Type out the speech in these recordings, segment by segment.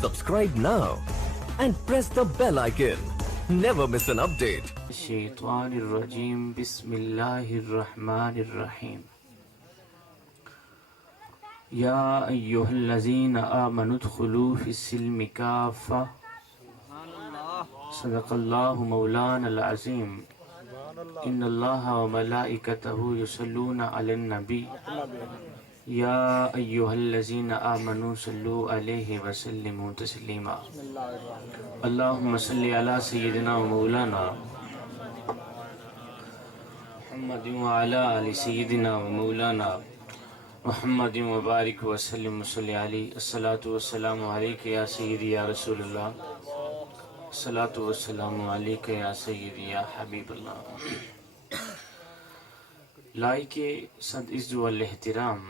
Subscribe now and press the bell icon. Never miss an update. الشيطان الرجيم بسم الله الرحمن الرحيم يا أيها الذين آمنوا ادخلوا في السلم كافة صدق الله مولانا العظيم إن الله وملائكته يصلون على النبي يا أيها الذين آمنوا صلوا عليه وسلموا تسليما اللهم صل على سيدنا ومولانا محمد وعلى آل سيدنا ومولانا محمد وبارك وسلم وصل عليه الصلاة والسلام عليك يا سيدي يا رسول الله الصلاة والسلام عليك يا سيدي يا حبيب الله لائق صد عز والاحترام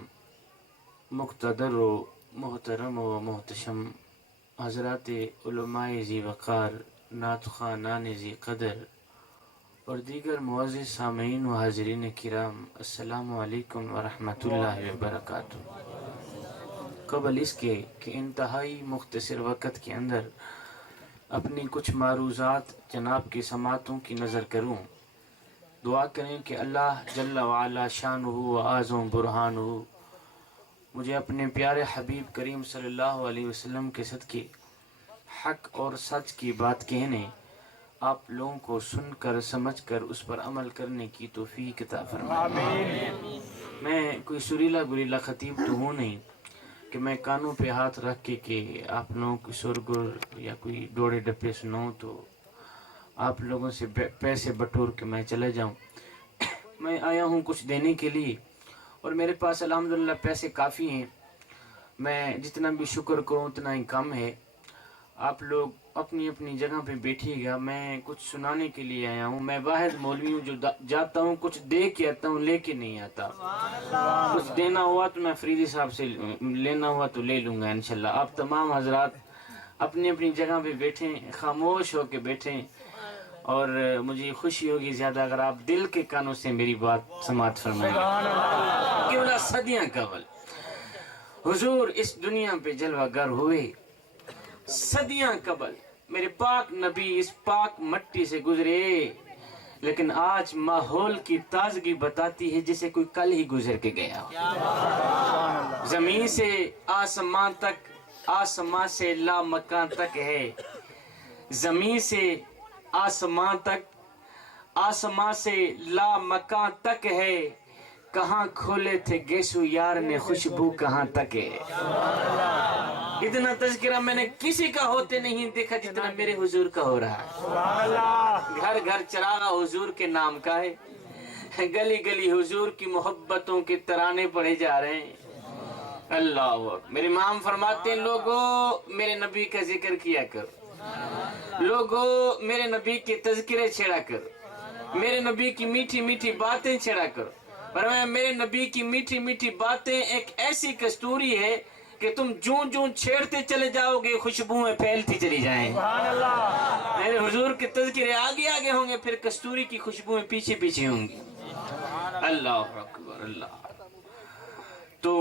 مقتدر و محترم و محتشم حضرات علماء ذی وقار نعت خوانان ذی قدر اور دیگر معزز سامعین و حاضرین کرام السلام علیکم ورحمۃ اللہ وبرکاتہ۔ قبل اس کے کہ انتہائی مختصر وقت کے اندر اپنی کچھ معروضات جناب کی سماعتوں کی نظر کروں، دعا کریں کہ اللہ جل وعلا شانہ و اعظم برہانہ مجھے اپنے پیارے حبیب کریم صلی اللہ علیہ وسلم کے صدقے حق اور سچ کی بات کہنے، آپ لوگوں کو سن کر سمجھ کر اس پر عمل کرنے کی توفیق عطا فرمائے۔ میں کوئی سریلا گریلا خطیب تو ہوں نہیں کہ میں کانوں پہ ہاتھ رکھ کے کہ آپ لوگوں کی سرگر یا کوئی ڈوڑے ڈپے سناؤں تو آپ لوگوں سے پیسے بٹور کے میں چلے جاؤں۔ میں آیا ہوں کچھ دینے کے لیے اور میرے پاس الحمدللہ پیسے کافی ہیں، میں جتنا بھی شکر کروں اتنا ہی کم ہے۔ آپ لوگ اپنی اپنی جگہ پہ بیٹھیے گا، میں کچھ سنانے کے لیے آیا ہوں۔ میں واحد مولوی ہوں جو جاتا ہوں کچھ دے کے آتا ہوں، لے کے نہیں آتا۔ کچھ دینا ہوا تو میں فریدی صاحب سے لینا ہوا تو لے لوں گا انشاءاللہ۔ آپ تمام حضرات اپنی اپنی جگہ پہ بیٹھیں، خاموش ہو کے بیٹھیں، اور مجھے خوشی ہوگی زیادہ اگر آپ دل کے کانوں سے میری بات سماعت فرمائیں۔ قبلہ صدیاں قبل حضور اس دنیا پہ جلوہ گر ہوئے، صدیاں قبل میرے پاک نبی اس پاک مٹی سے گزرے، لیکن آج ماحول کی تازگی بتاتی ہے جسے کوئی کل ہی گزر کے گیا ہو۔ زمین سے آسمان تک، آسمان سے لامکان تک ہے، زمین سے آسمان تک، آسمان سے لامکان تک ہے، کہاں کھولے تھے گیسو یار نے خوشبو کہاں تک ہے۔ اتنا تذکرہ میں نے کسی کا ہوتے نہیں دیکھا جتنا میرے حضور کا ہو رہا ہے۔ گھر گھر چراغا حضور کے نام کا ہے، گلی گلی حضور کی محبتوں کے ترانے پڑے جا رہے ہیں۔ اللہ اکبر۔ میرے امام فرماتے ہیں لوگو میرے نبی کا ذکر کیا کر، لوگو میرے نبی کے تذکرے چھیڑا کر، میرے نبی کی میٹھی میٹھی باتیں چھیڑا کر۔ فرمایا میرے نبی کی میٹھی میٹھی باتیں ایک ایسی کستوری ہے کہ تم جون جون چھیڑتے چلے جاؤ گے خوشبوئیں پھیلتی چلی جائیں۔ میرے حضور کے تذکرے آگے آگے ہوں گے، پھر کستوری کی خوشبوئیں پیچھے پیچھے ہوں گی۔ اللہ اکبر اللہ۔ تو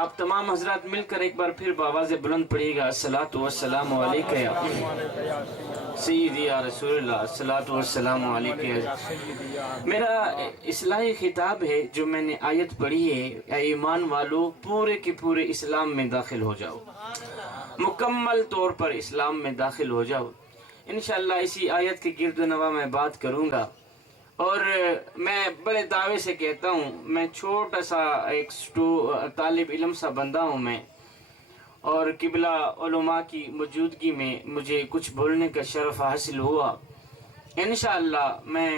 آپ تمام حضرات مل کر ایک بار پھر بآواز بلند پڑھیے گا الصلاۃ والسلام علیک یا سیدی یا رسول اللہ، الصلاۃ والسلام علیک یا۔ میرا اصلاحی خطاب ہے جو میں نے آیت پڑھی ہے، اے ایمان والو پورے کے پورے اسلام میں داخل ہو جاؤ، مکمل طور پر اسلام میں داخل ہو جاؤ۔ انشاءاللہ اسی آیت کے گرد و نواح میں بات کروں گا، اور میں بڑے دعوے سے کہتا ہوں میں چھوٹا سا ایک طالب علم سا بندہ ہوں میں، اور قبلہ علماء کی موجودگی میں مجھے کچھ بولنے کا شرف حاصل ہوا۔ انشاءاللہ میں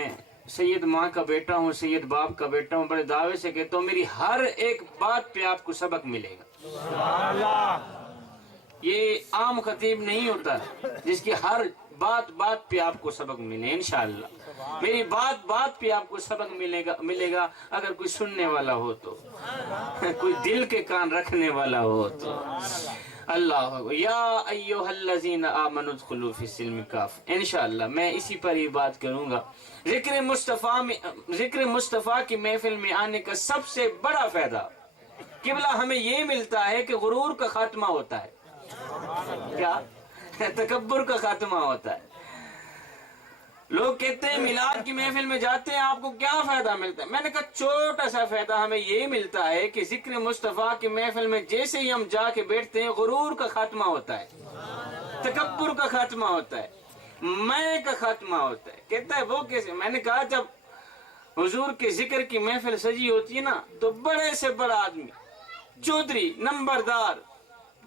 سید ماں کا بیٹا ہوں، سید باپ کا بیٹا ہوں، بڑے دعوے سے کہتا ہوں میری ہر ایک بات پہ آپ کو سبق ملے گا۔ یہ عام خطیب نہیں ہوتا جس کی ہر بات پہ آپ کو سبق ملے، انشاءاللہ میری بات پہ آپ کو سبق ملے گا اگر کوئی سننے والا ہو تو، کوئی دل کے کان رکھنے والا ہو تو۔ اللہ یا ایھا الذین آمنوا ادخلوا فی السلم کافہ۔ انشاءاللہ میں اسی پر ہی بات کروں گا۔ ذکر مصطفیٰ کی محفل میں آنے کا سب سے بڑا فائدہ قبلہ ہمیں یہ ملتا ہے کہ غرور کا خاتمہ ہوتا ہے۔ کیا؟ تکبر کا خاتمہ ہوتا ہے. لوگ کہتے ہیں میلاد کی محفل میں جاتے ہیں آپ کو کیا فائدہ ملتا ہے؟ میں نے کہا چھوٹا سا فائدہ ہمیں یہ ملتا ہے کہ ذکر مصطفیٰ کی محفل میں جیسے ہی ہم جا کے بیٹھتے ہیں غرور کا خاتمہ ہوتا ہے, تکبر کا خاتمہ ہوتا ہے, میں کا خاتمہ ہوتا ہے. کہتا ہے وہ کیسے؟ میں نے کہا جب حضور کے ذکر کی محفل سجی ہوتی ہے نا تو بڑے سے بڑا آدمی, چودھری, نمبردار,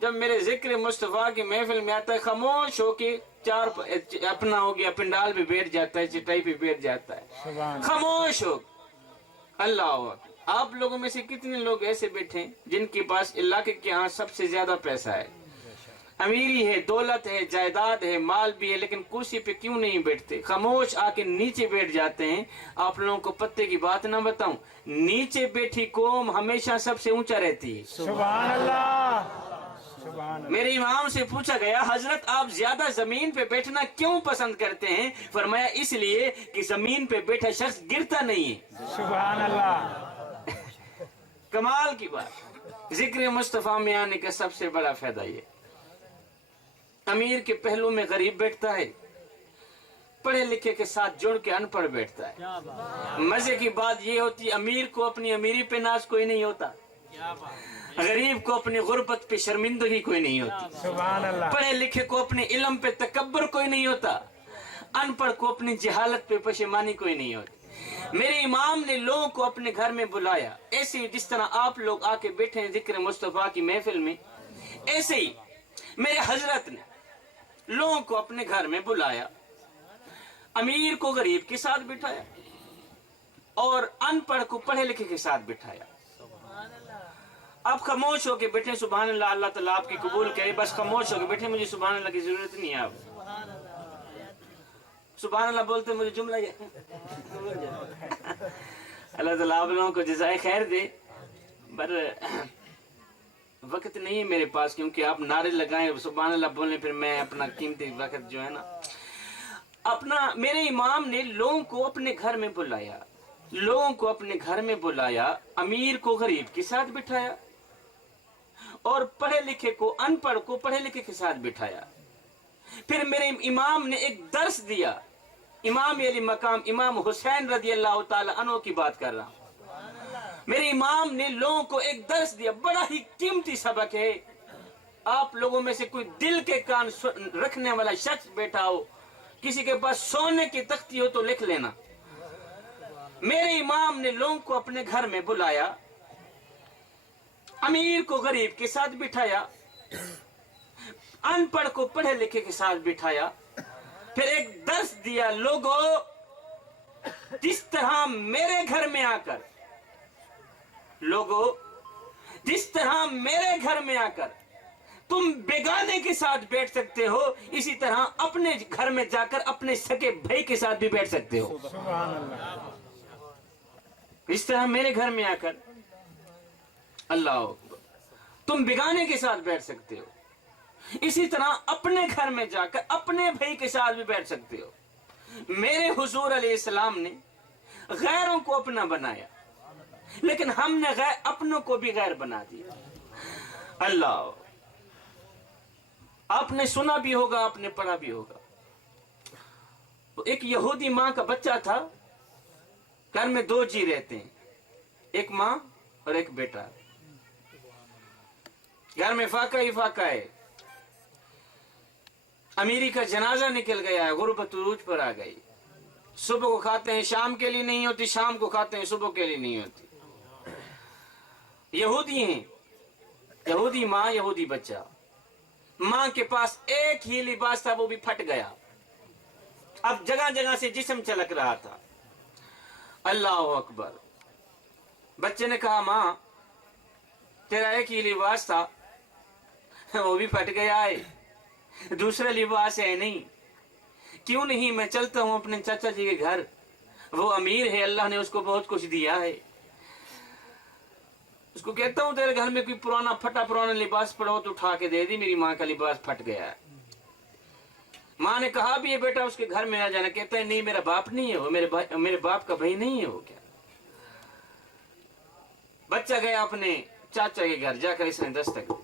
جب میرے ذکر مصطفیٰ کی محفل میں آتا ہے خاموش ہو کے اپنا ہو گیا پنڈال پہ بیٹھ جاتا ہے, چٹائی پہ بیٹھ جاتا ہے, خاموش ہو. اللہ اکبر. آپ لوگوں میں سے کتنے لوگ ایسے بیٹھے ہیں جن کے پاس علاقے کے ہاں سب سے زیادہ پیسہ ہے, امیری ہے, دولت ہے, جائیداد ہے, مال بھی ہے, لیکن کرسی پہ کیوں نہیں بیٹھتے؟ خاموش آ کے نیچے بیٹھ جاتے ہیں. آپ لوگوں کو پتے کی بات نہ بتاؤں, نیچے بیٹھی قوم ہمیشہ سب سے اونچا رہتی ہے. سبحان اللہ. میرے امام سے پوچھا گیا حضرت آپ زیادہ زمین پہ بیٹھنا کیوں پسند کرتے ہیں؟ فرمایا اس لیے کہ زمین پہ بیٹھا شخص گرتا نہیں ہے. سبحان اللہ. کمال کی بات. ذکر مصطفیٰ میں آنے کا سب سے بڑا فائدہ یہ, امیر کے پہلو میں غریب بیٹھتا ہے, پڑھے لکھے کے ساتھ جڑ کے ان پڑھ بیٹھتا ہے. مزے کی بات یہ ہوتی امیر کو اپنی امیری پہ ناز کوئی نہیں ہوتا, غریب کو اپنی غربت پہ شرمندگی کوئی نہیں ہوتی, سبحان اللہ. پڑھے لکھے کو اپنے علم پہ تکبر کوئی نہیں ہوتا, ان پڑھ کو اپنی جہالت پہ پشیمانی کوئی نہیں ہوتی. میرے امام نے لوگوں کو اپنے گھر میں بلایا, ایسے ہی جس طرح آپ لوگ آ کے بیٹھے ہیں ذکر مصطفیٰ کی محفل میں, ایسے ہی میرے حضرت نے لوگوں کو اپنے گھر میں بلایا, امیر کو غریب کے ساتھ بٹھایا اور ان پڑھ کو پڑھے لکھے کے ساتھ بٹھایا. آپ خاموش ہو کے بیٹھے, سبحان اللہ, اللہ تعالیٰ آپ کی قبول کرے, بس خاموش ہو کے بیٹھے, مجھے سبحان اللہ کی ضرورت نہیں ہے. آپ سبحان اللہ بولتے مجھے جملہ اللہ تعالیٰ آپ لوگوں کو جزائے خیر دے, پر وقت نہیں ہے میرے پاس, کیونکہ آپ نعرے لگائیں سبحان اللہ بولیں, پھر میں اپنا قیمتی وقت جو ہے نا اپنا. میرے امام نے لوگوں کو اپنے گھر میں بلایا, لوگوں کو اپنے گھر میں بلایا, امیر کو غریب کے ساتھ بٹھایا اور پڑھے لکھے کو ان پڑھ کو پڑھے لکھے کے ساتھ بٹھایا. پھر میرے امام نے ایک درس دیا, امام علی مقام امام حسین رضی اللہ تعالی عنہ کی بات کر رہا ہوں. میرے امام نے لوگوں کو ایک درس دیا, بڑا ہی قیمتی سبق ہے. آپ لوگوں میں سے کوئی دل کے کان رکھنے والا شخص بیٹھا ہو, کسی کے پاس سونے کی تختی ہو تو لکھ لینا. میرے امام نے لوگوں کو اپنے گھر میں بلایا, امیر کو غریب کے ساتھ بٹھایا, ان پڑھ کو پڑھے لکھے کے ساتھ بٹھایا, پھر ایک درس دیا, لوگوں جس طرح میرے گھر میں آ کر, لوگوں جس طرح میرے گھر میں آ کر تم بیگانے کے ساتھ بیٹھ سکتے ہو, اسی طرح اپنے گھر میں جا کر اپنے سگے بھائی کے ساتھ بھی بیٹھ سکتے ہو. سبحان اللہ. اس طرح میرے گھر میں آ کر اللہ اکبر تم بیگانے کے ساتھ بیٹھ سکتے ہو, اسی طرح اپنے گھر میں جا کر اپنے بھائی کے ساتھ بھی بیٹھ سکتے ہو. میرے حضور علیہ السلام نے غیروں کو اپنا بنایا, لیکن ہم نے اپنوں کو بھی غیر بنا دیا. اللہ, آپ نے سنا بھی ہوگا, آپ نے پڑھا بھی ہوگا. ایک یہودی ماں کا بچہ تھا, گھر میں 2 جی رہتے ہیں, ایک ماں اور ایک بیٹا. گھر میں فاقہ ہی فاقہ ہے. امیری کا جنازہ نکل گیا ہے, غربت عروج پر آ گئی. صبح کو کھاتے ہیں شام کے لیے نہیں ہوتی, شام کو کھاتے ہیں صبح کے لیے نہیں ہوتی. یہودی ہیں, یہودی ماں یہودی بچہ. ماں کے پاس ایک ہی لباس تھا, وہ بھی پھٹ گیا. اب جگہ جگہ سے جسم چلک رہا تھا. اللہ اکبر. بچے نے کہا ماں تیرا ایک ہی لباس تھا, وہ بھی پھٹ گیا ہے, دوسرا لباس ہے نہیں, کیوں نہیں میں چلتا ہوں اپنے چاچا جی کے گھر, وہ امیر ہے, اللہ نے اس کو بہت کچھ دیا ہے. اس کو کہتا ہوں تیرے گھر میں کوئی پرانا لباس پڑا ہو تو اٹھا کے دے دی, میری ماں کا لباس پھٹ گیا ہے. ماں نے کہا بھی یہ بیٹا اس کے گھر میں آ جانا. کہتا ہے نہیں میرا باپ نہیں ہے وہ, میرے باپ کا بھائی نہیں ہے وہ. کیا بچہ گیا اپنے چاچا کے گھر, جا کر اس نے دستک دی.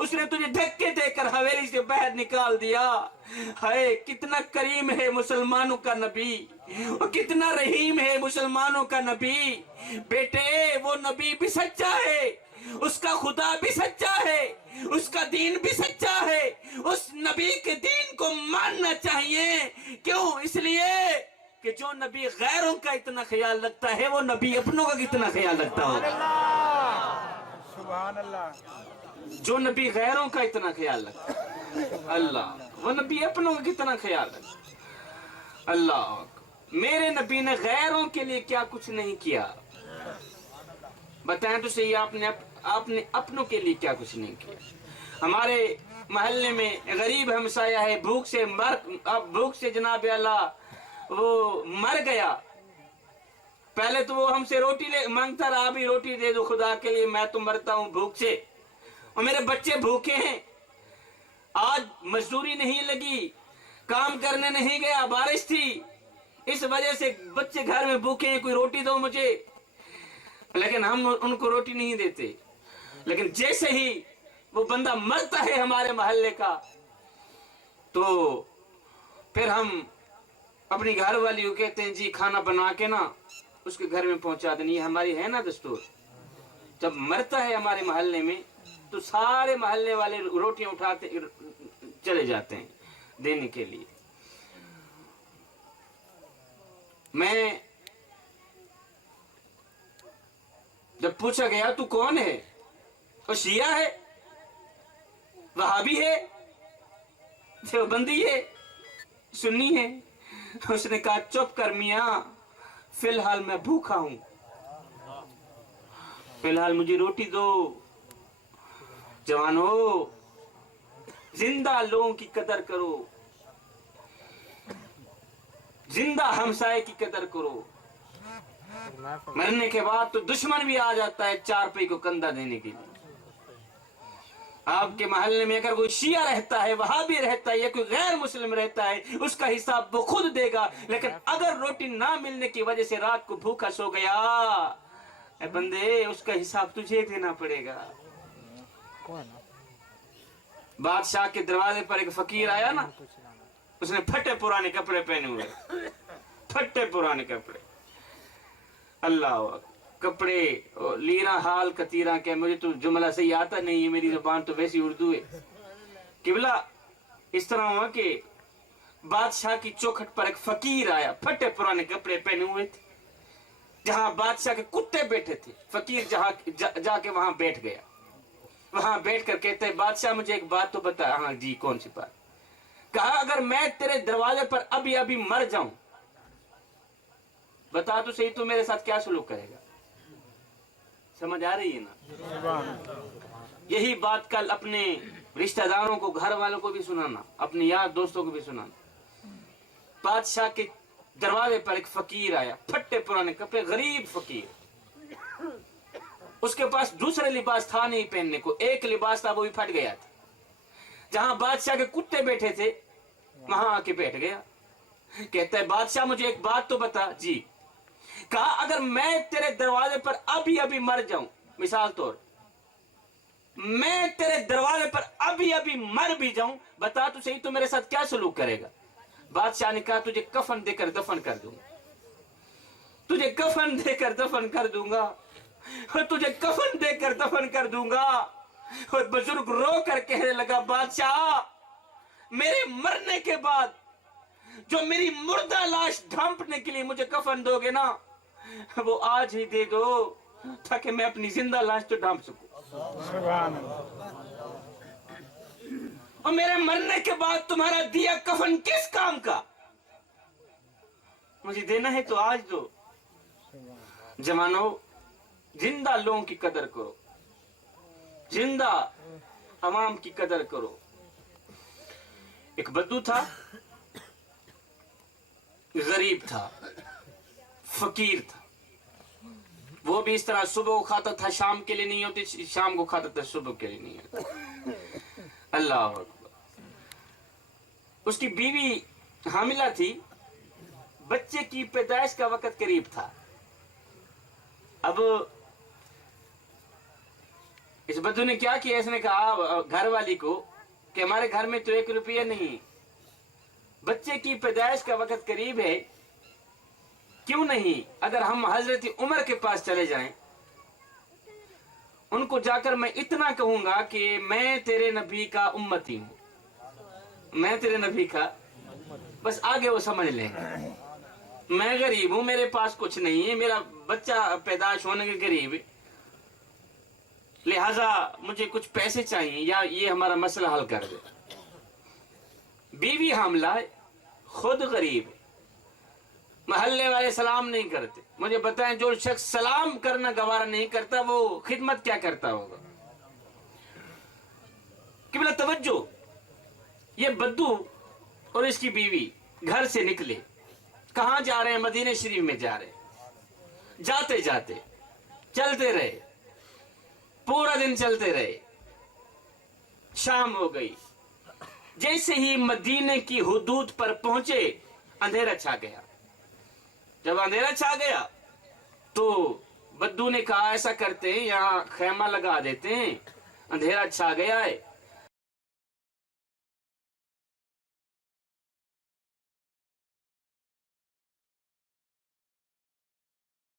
اس نے تجھے دھکے دے کر حویلی سے باہر نکال دیا. ہائے کتنا کریم ہے مسلمانوں کا نبی, اور کتنا رحیم ہے مسلمانوں کا نبی. بیٹے وہ نبی بھی سچا ہے, اس کا خدا بھی سچا ہے, اس کا دین بھی سچا ہے. اس نبی کے دین کو ماننا چاہیے. کیوں؟ اس لیے کہ جو نبی غیروں کا اتنا خیال رکھتا ہے وہ نبی اپنوں کا کتنا خیال رکھتا ہوگا. سبحان اللہ. جو نبی غیروں کا اتنا خیال رکھتا ہے, اللہ, وہ نبی اپنوں کا کتنا خیال رکھتا ہے. اللہ, میرے نبی نے غیروں کے لیے کیا کچھ نہیں کیا. بتائیں تو صحیح, آپ نے اپنوں کے لیے کیا کچھ نہیں کیا. ہمارے محلے میں غریب ہمسایہ ہے, بھوک سے جناب اللہ وہ مر گیا. پہلے تو وہ ہم سے روٹی مانگتا رہا, بھی روٹی دے دو خدا کے لیے, میں تو مرتا ہوں بھوک سے, اور میرے بچے بھوکے ہیں. آج مزدوری نہیں لگی, کام کرنے نہیں گیا, بارش تھی, اس وجہ سے بچے گھر میں بھوکے ہیں, کوئی روٹی دو مجھے. لیکن ہم ان کو روٹی نہیں دیتے. لیکن جیسے ہی وہ بندہ مرتا ہے ہمارے محلے کا, تو پھر ہم اپنی گھر والی کو کہتے ہیں جی کھانا بنا کے نا اس کے گھر میں پہنچا دینی. ہماری ہے نا دستور, جب مرتا ہے ہمارے محلے میں تو سارے محلے والے روٹیاں اٹھاتے چلے جاتے ہیں دینے کے لیے. میں جب پوچھا گیا تو کون ہے, وہ شیعہ ہے, وہابی ہے, دیوبندی ہے, سنی ہے. اس نے کہا چپ کر میاں, فی الحال میں بھوکا ہوں, فی الحال مجھے روٹی دو. جوانو, زندہ لوگوں کی قدر کرو, زندہ ہمسائے کی قدر کرو. مرنے کے بعد تو دشمن بھی آ جاتا ہے 4 روپے کو کندھا دینے کے لیے. آپ کے محلے میں اگر کوئی شیعہ رہتا ہے, وہابی رہتا ہے, یا کوئی غیر مسلم رہتا ہے, اس کا حساب وہ خود دے گا. لیکن اگر روٹی نہ ملنے کی وجہ سے رات کو بھوکا سو گیا, اے بندے اس کا حساب تجھے دینا پڑے گا. بادشاہ کے دروازے پر ایک فقیر آیا نا, اس نے پھٹے پرانے کپڑے پہنے ہوئے, پھٹے پرانے کپڑے, اللہ, کپڑے لیرا حال کتیرا کہ مجھے تو جملہ صحیح آتا نہیں ہے, میری زبان تو ویسی اردو ہے. قبلہ اس طرح ہوا کہ بادشاہ کی چوکھٹ پر ایک فقیر آیا, پھٹے پرانے کپڑے پہنے ہوئے تھے. جہاں بادشاہ کے کتے بیٹھے تھے, فقیر جا کے وہاں بیٹھ گیا. وہاں بیٹھ کر کہتے ہیں بادشاہ مجھے ایک بات تو بتا. ہاں جی, کون سی بات؟ کہا اگر میں تیرے دروازے پر ابھی مر جاؤں, بتا تو صحیح تو میرے ساتھ کیا سلوک کرے گا. سمجھ آ رہی ہے نا؟ یہی بات کل اپنے رشتہ داروں کو, گھر والوں کو بھی سنانا, اپنے یار دوستوں کو بھی سنانا. بادشاہ کے دروازے پر ایک فقیر آیا, پھٹے پرانے کپڑے, غریب فقیر. اس کے پاس دوسرے لباس تھا نہیں پہننے کو, ایک لباس تھا وہ بھی پھٹ گیا تھا. جہاں بادشاہ کے کتے بیٹھے تھے وہاں آ کے بیٹھ گیا. کہتا ہے بادشاہ مجھے ایک بات تو بتا. جی. کہا اگر میں تیرے دروازے پر ابھی مر جاؤں, مثال طور میں تیرے دروازے پر ابھی مر بھی جاؤں, بتا تو صحیح تو میرے ساتھ کیا سلوک کرے گا. بادشاہ نے کہا تجھے کفن دے کر دفن کر دوں گا, تجھے کفن دے کر دفن کر دوں گا, تجھے کفن دے کر دفن کر دوں گا. اور بزرگ رو کر کہنے لگا بادشاہ میرے مرنے کے بعد جو میری مردہ لاش ڈھانپنے کے لیے مجھے کفن دو گے نا, وہ آج ہی دے دو تاکہ میں اپنی زندہ لاش تو ڈھانپ سکوں. سبحان اللہ. اور میرے مرنے کے بعد تمہارا دیا کفن کس کام کا, مجھے دینا ہے تو آج دو. جوانو, زندہ لوگوں کی قدر کرو, زندہ عوام کی قدر کرو. ایک بدو تھا, غریب تھا, فقیر تھا. وہ بھی اس طرح صبح کو کھاتا تھا, شام کے لیے نہیں ہوتی, شام کو کھاتا تھا, صبح کے لیے نہیں ہوتی. اللہ اکبر. اس کی بیوی حاملہ تھی, بچے کی پیدائش کا وقت قریب تھا. اب اس بدو نے کیا کیا؟ اس نے کہا گھر والی کو کہ ہمارے گھر میں تو 1 روپیہ نہیں، بچے کی پیدائش کا وقت قریب ہے، کیوں نہیں اگر ہم حضرت عمر کے پاس چلے جائیں، ان کو جا کر میں اتنا کہوں گا کہ میں تیرے نبی کا امتی ہوں، میں تیرے نبی کا، بس آگے وہ سمجھ لیں گے میں غریب ہوں، میرے پاس کچھ نہیں ہے، میرا بچہ پیدائش ہونے کے قریب ہے، لہذا مجھے کچھ پیسے چاہیے یا یہ ہمارا مسئلہ حل کر دے۔ بیوی حاملہ ہے، خود غریب ہے، محلے والے سلام نہیں کرتے، مجھے بتائیں جو شخص سلام کرنا گوارا نہیں کرتا وہ خدمت کیا کرتا ہوگا؟ قبلہ توجہ، یہ بدو اور اس کی بیوی گھر سے نکلے، کہاں جا رہے ہیں؟ مدینہ شریف میں جا رہے ہیں، جاتے جاتے چلتے رہے، پورا دن چلتے رہے، شام ہو گئی، جیسے ہی مدینہ کی حدود پر پہنچے اندھیرا چھا گیا۔ جب اندھیرا چھا گیا تو بدو نے کہا ایسا کرتے ہیں یہاں خیمہ لگا دیتے ہیں، اندھیرا چھا گیا ہے،